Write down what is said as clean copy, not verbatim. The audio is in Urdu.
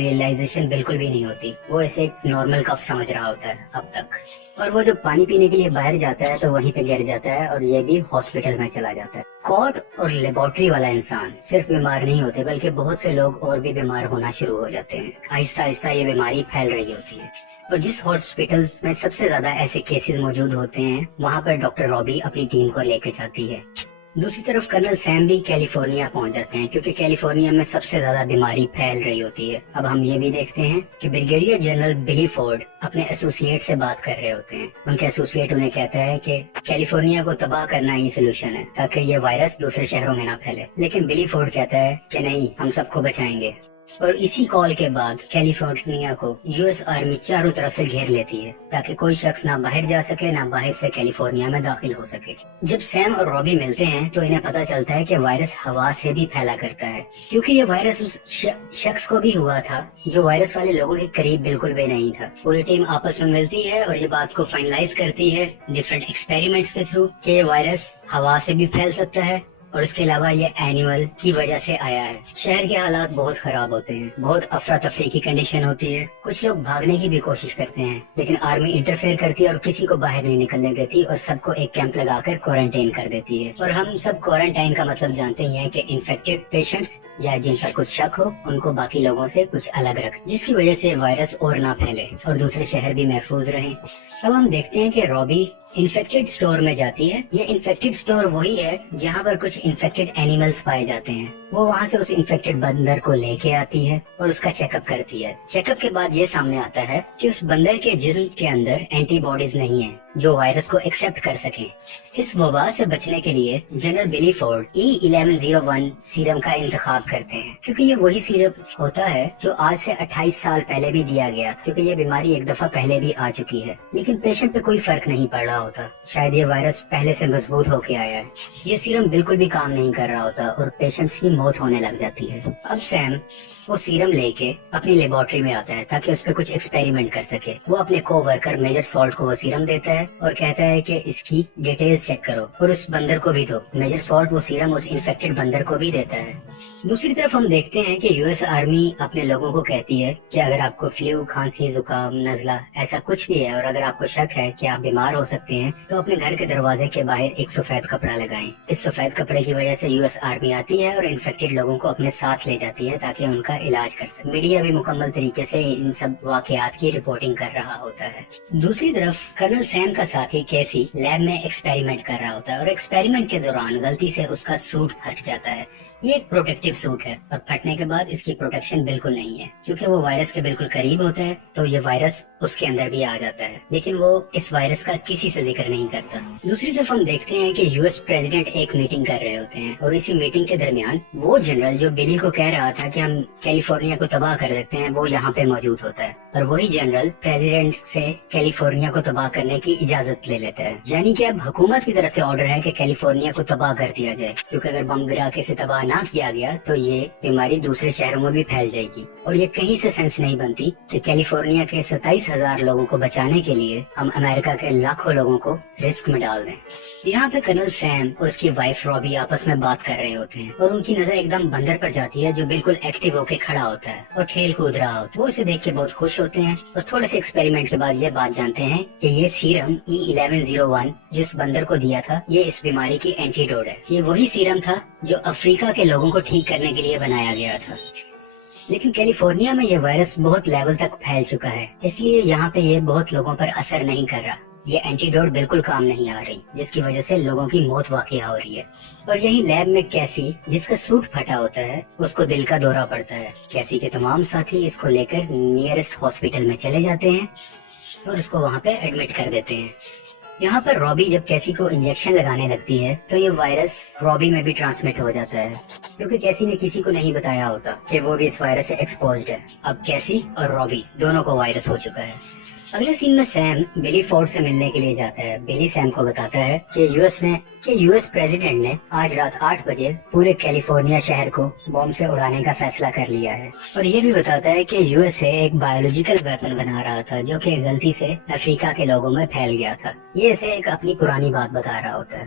ریئلائزیشن بالکل بھی نہیں ہوتی، وہ اسے ایک نارمل کف سمجھ رہا ہوتا ہے اب تک، اور وہ جب پانی پینے کے لیے باہر جاتا ہے تو وہیں پہ گر جاتا ہے اور یہ بھی ہاسپٹل میں چلا جاتا ہے۔ کارٹ اور لیبارٹری والا انسان صرف بیمار نہیں ہوتے بلکہ بہت سے لوگ اور بھی بیمار ہونا شروع ہو جاتے ہیں، آہستہ آہستہ یہ بیماری پھیل رہی ہوتی ہے، اور جس ہاسپٹل میں سب سے زیادہ ایسے کیسز موجود ہوتے ہیں وہاں پر ڈاکٹر رابی اپنی ٹیم کو لے کے جاتی ہے۔ دوسری طرف کرنل سیم بھی کیلیفورنیا پہنچ جاتے ہیں کیونکہ کیلیفورنیا میں سب سے زیادہ بیماری پھیل رہی ہوتی ہے۔ اب ہم یہ بھی دیکھتے ہیں کہ بریگیڈیئر جنرل بلی فورڈ اپنے ایسوسیٹ سے بات کر رہے ہوتے ہیں، ان کے ایسوسیٹ انہیں کہتا ہے کہ کیلیفورنیا کو تباہ کرنا ہی سلوشن ہے تاکہ یہ وائرس دوسرے شہروں میں نہ پھیلے، لیکن بلی فورڈ کہتا ہے کہ نہیں، ہم سب کو بچائیں گے۔ اور اسی کال کے بعد کیلیفورنیا کو یو ایس آرمی چاروں طرف سے گھیر لیتی ہے تاکہ کوئی شخص نہ باہر جا سکے نہ باہر سے کیلیفورنیا میں داخل ہو سکے۔ جب سیم اور رابی ملتے ہیں تو انہیں پتہ چلتا ہے کہ وائرس ہوا سے بھی پھیلا کرتا ہے، کیونکہ یہ وائرس اس شخص کو بھی ہوا تھا جو وائرس والے لوگوں کے قریب بالکل بھی نہیں تھا۔ پوری ٹیم آپس میں ملتی ہے اور یہ بات کو فائنلائز کرتی ہے ڈفرینٹ ایکسپیریمنٹس کے تھرو کہ یہ وائرس ہوا سے بھی پھیل سکتا ہے، اور اس کے علاوہ یہ اینیمل کی وجہ سے آیا ہے۔ شہر کے حالات بہت خراب ہوتے ہیں، بہت افراتفری کی کنڈیشن ہوتی ہے، کچھ لوگ بھاگنے کی بھی کوشش کرتے ہیں لیکن آرمی انٹرفیئر کرتی ہے اور کسی کو باہر نہیں نکلنے دیتی اور سب کو ایک کیمپ لگا کر کوارنٹائن کر دیتی ہے۔ اور ہم سب کوارنٹائن کا مطلب جانتے ہی ہیں کہ انفیکٹڈ پیشنٹس یا جن پر کچھ شک ہو ان کو باقی لوگوں سے کچھ الگ رکھ، جس کی وجہ سے وائرس اور نہ پھیلے اور دوسرے شہر بھی محفوظ رہیں۔ اب ہم دیکھتے ہیں کہ رابی انفیکٹڈ سٹور میں جاتی ہے۔ یہ انفیکٹڈ سٹور وہی ہے جہاں پر کچھ انفیکٹڈ اینیملز پائے جاتے ہیں۔ وہ وہاں سے اس انفیکٹڈ بندر کو لے کے آتی ہے اور اس کا چیک اپ کرتی ہے۔ چیک اپ کے بعد یہ سامنے آتا ہے کہ اس بندر کے جسم کے اندر اینٹی باڈیز نہیں ہیں جو وائرس کو ایکسپٹ کر سکیں۔ اس وبا سے بچنے کے لیے جنرل بلی فورڈ E1101 سیرم کا انتخاب کرتے ہیں کیونکہ یہ وہی سیرم ہوتا ہے جو آج سے 28 سال پہلے بھی دیا گیا تھا، کیونکہ یہ بیماری ایک دفعہ پہلے بھی آ چکی ہے، لیکن پیشنٹ پہ کوئی فرق نہیں پڑ رہا ہوتا، شاید یہ وائرس پہلے سے مضبوط ہو کے آیا ہے۔ یہ سیرم بالکل بھی کام نہیں کر رہا ہوتا اور پیشنٹس کی موت ہونے لگ جاتی ہے۔ اب سیم وہ سیرم لے کے اپنی لیبارٹری میں آتا ہے تاکہ اس پہ کچھ ایکسپیریمنٹ کر سکے۔ وہ اپنے کو ورکر میجر سالٹ کو وہ سیرم دیتا ہے اور کہتا ہے کہ اس کی ڈیٹیلز چیک کرو، اور اس بندر کو بھی دو۔ میجر سالٹ وہ سیرم اس انفیکٹڈ بندر کو بھی دیتا ہے۔ دوسری طرف ہم دیکھتے ہیں کہ یو ایس آرمی اپنے لوگوں کو کہتی ہے کہ اگر آپ کو فلو، کھانسی، زکام، نزلہ ایسا کچھ بھی ہے اور اگر آپ کو شک ہے کہ آپ بیمار ہو سکتے ہیں تو اپنے گھر کے دروازے کے باہر ایک سفید کپڑا لگائیں۔ اس سفید کپڑے کی وجہ سے یو ایس آرمی آتی ہے اور انفیکٹڈ لوگوں کو اپنے ساتھ لے جاتی ہے تاکہ ان کا علاج کر سکے۔ میڈیا بھی مکمل طریقے سے ان سب واقعات کی رپورٹنگ کر رہا ہوتا ہے۔ دوسری طرف کرنل سیم کا ساتھی کیسی لیب میں ایکسپیریمنٹ کر رہا ہوتا ہے اور ایکسپیریمنٹ کے دوران غلطی سے اس کا سوٹ پھٹ جاتا ہے۔ یہ ایک پروٹیکٹیو سوٹ ہے اور پھٹنے کے بعد اس کی پروٹیکشن بالکل نہیں ہے کیونکہ وہ وائرس کے بالکل قریب ہوتا ہے تو یہ وائرس اس کے اندر بھی آ جاتا ہے، لیکن وہ اس وائرس کا کسی سے ذکر نہیں کرتا۔ دوسری طرف ہم دیکھتے ہیں کہ یو ایس پریزیڈنٹ ایک میٹنگ کر رہے ہوتے ہیں اور اسی میٹنگ کے درمیان وہ جنرل جو بلی کو کہہ رہا تھا کہ ہم کیلیفورنیا کو تباہ کر دیتے ہیں وہ یہاں پہ موجود ہوتا ہے، اور وہی جنرل پریزیڈنٹ سے کیلیفورنیا کو تباہ کرنے کی اجازت لے لیتا ہے، یعنی کہ اب حکومت کی طرف سے آرڈر ہے کہ کیلیفورنیا کو تباہ کر دیا جائے، کیونکہ اگر بم گرا کے اسے تباہ نہ کیا گیا تو یہ بیماری دوسرے شہروں میں بھی پھیل جائے گی، اور یہ کہیں سے سینس نہیں بنتی کہ کیلیفورنیا کے 27,000 لوگوں کو بچانے کے لیے ہم امریکہ کے لاکھوں لوگوں کو رسک میں ڈال دیں۔ یہاں پہ کرنل سیم اور اس کی وائف رابی آپس میں بات کر رہے ہوتے ہیں اور ان کی نظر ایک دم بندر پر جاتی ہے جو بالکل ایکٹیو ہو کے کھڑا ہوتا ہے اور کھیل کود رہا ہوتا ہے۔ وہ اسے دیکھ کے بہت خوش ہوتے ہیں اور تھوڑے سے ایکسپیریمنٹ کے بعد یہ بات جانتے ہیں کہ یہ سیرم E1101 جس بندر کو دیا تھا یہ اس بیماری کی اینٹیڈوٹ ہے۔ یہ وہی سیرم تھا جو افریقہ کے لوگوں کو ٹھیک کرنے کے لیے بنایا گیا تھا، لیکن کیلیفورنیا میں یہ وائرس بہت لیول تک پھیل چکا ہے، اس لیے یہاں پہ یہ بہت لوگوں پر اثر نہیں کر رہا۔ یہ اینٹیڈوٹ بالکل کام نہیں آ رہی جس کی وجہ سے لوگوں کی موت واقع ہو رہی ہے۔ اور یہی لیب میں کیسی جس کا سوٹ پھٹا ہوتا ہے اس کو دل کا دورہ پڑتا ہے۔ کیسی کے تمام ساتھی اس کو لے کر نیئرسٹ ہاسپٹل میں چلے جاتے ہیں اور اس کو وہاں پہ ایڈمٹ کر دیتے ہیں۔ یہاں پر رابی جب کیسی کو انجیکشن لگانے لگتی ہے تو یہ وائرس رابی میں بھی ٹرانسمٹ ہو جاتا ہے کیونکہ کیسی نے کسی کو نہیں بتایا ہوتا کہ وہ بھی اس وائرس سے ایکسپوزڈ ہے۔ اب کیسی اور رابی دونوں کو وائرس ہو چکا ہے۔ اگلے سین میں سیم بلی فورڈ سے ملنے کے لیے جاتا ہے۔ بلی سیم کو بتاتا ہے کہ یو ایس پریزیڈنٹ نے آج رات 8 بجے پورے کیلیفورنیا شہر کو بم سے اڑانے کا فیصلہ کر لیا ہے، اور یہ بھی بتاتا ہے کہ یو ایس اے ایک بایولوجیکل ویپن بنا رہا تھا جو کہ غلطی سے افریقہ کے لوگوں میں پھیل گیا تھا۔ یہ اسے ایک اپنی پرانی بات بتا رہا ہوتا ہے۔